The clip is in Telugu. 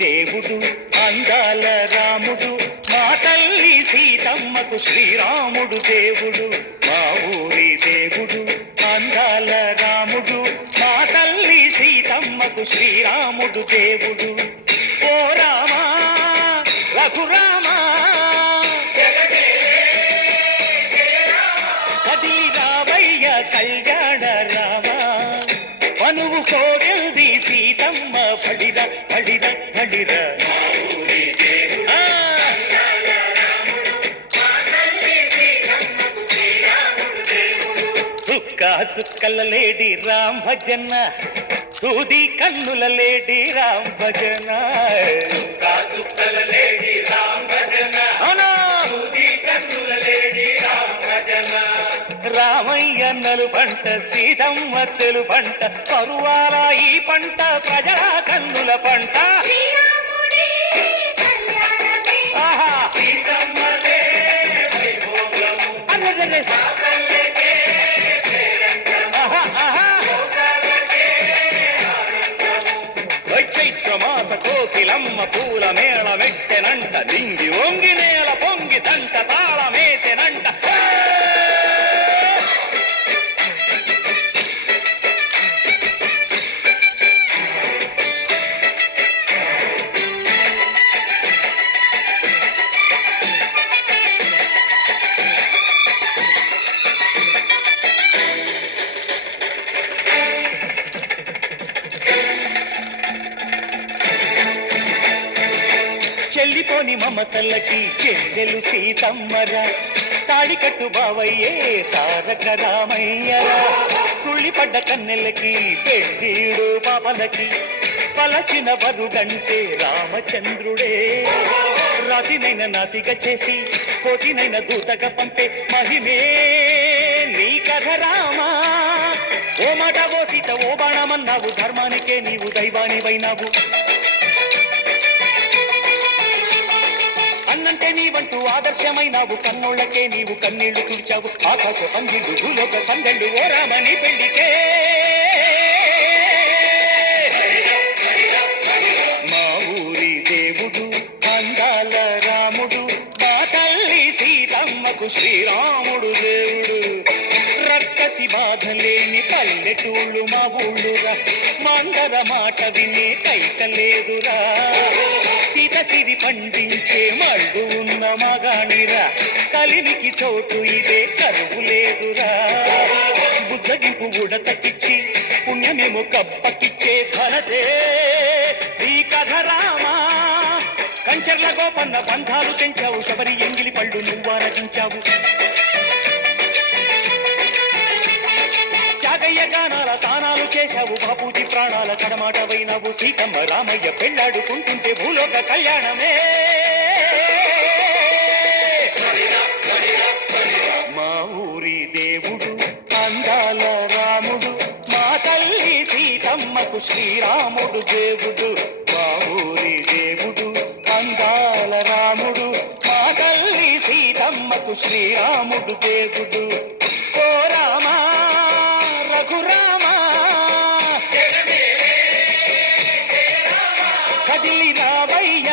దేవుడు అందాల రాముడు మా తల్లి సీతమ్మకు శ్రీరాముడు దేవుడు. మా ఊరి దేవుడు అందాల రాముడు మా తల్లి సీతమ్మకు శ్రీరాముడు దేవుడు. ఓ రామా రఘురామా కదిలి రావయ్య కళ్యాణ రామా మనువు కోగల్ది సీతమ్మ పడిర పడిర పడిర. చుక్క చుక్కల లేడి రామ్ భజన సూది కన్నుల లేడి రామ్ భజన. చుక్క చుక్కల లేడి రామ్ భజన సూది కన్నుల లేడి రామ్ భజన. రామయ్య నలు పంట సీతమ్మ తెలు పంట పరువాల ఈ పంట ప్రజల కన్నుల పంట. చైత్రమాస కోకిలమ్మ పూల మేళ మెట్టెనంట దింగి ఒంగి నేల పొంగి దంట తాళమేసెనంట. చెల్లిపోని మమతల్లకి చెల్లెలు సీతమ్మరా తాళికట్టు బావయ్యే తారక రామయ్యరా. కుళ్ళిపడ్డ కన్నెలకి పెళ్ళీడు పాపలకి పలచిన వరుడంటే రామచంద్రుడే. రాతినైన నాతిగా చేసి కోటినైన దూతగా పంపే మహిమే నీ కథ రామా. ఓ మాట ఓ సీత ఓ బాణమన్నావు ధర్మానికే నీవు దైవానివైనావు. అన్నంటే నీవంటూ ఆదర్శమైనావు కన్నోళ్ళకే నీవు కన్నీళ్లు తుడిచావు. ఆకాశ పందిళ్ళు భూలోక సందళ్ళు ఓ రామని పెళ్లికే. మా ఊరి దేవుడు అందాల రాముడు మా తల్లి సీతమ్మకు శ్రీరాముడు దేవుడు. రక్కసి బాధ లేని పల్లెటూళ్ళు మా ఊళ్ళురా మందర మాట వినే కైకలేదురా. సీత సిరి పండించే మళ్ళు ఉన్న మగాణిరా కలినికి చోటు ఇదే కరువు లేదురా. బుజ్జగింపు ఉడతకిచ్చి పుణ్యమేమో కప్పకిచ్చే ఘనతే ఈ కథ రామా. కంచర్ల గోపన్న బంధాలు తెంచావు శబరి ఎంగిలి పళ్ళు నువ్వారగించావు. త్యాగయ్య గానాల తానాలు చేశావు బాపూజీ ప్రాణాల కడమాటవైనవు. సీతమ్మ రామయ్య పెళ్ళాడుకుంటుంటే భూలోక కళ్యాణమే. మా ఊరి దేవుడు అందాల రాముడు మా తల్లి సీతమ్మకు శ్రీరాముడు దేవుడు. మా ఊరి దేవుడు అందాల రాముడు మా తల్లి సీతమ్మకు శ్రీరాముడు దేవుడు. ఓ రామా రఘురామా కదిలి రావయ్య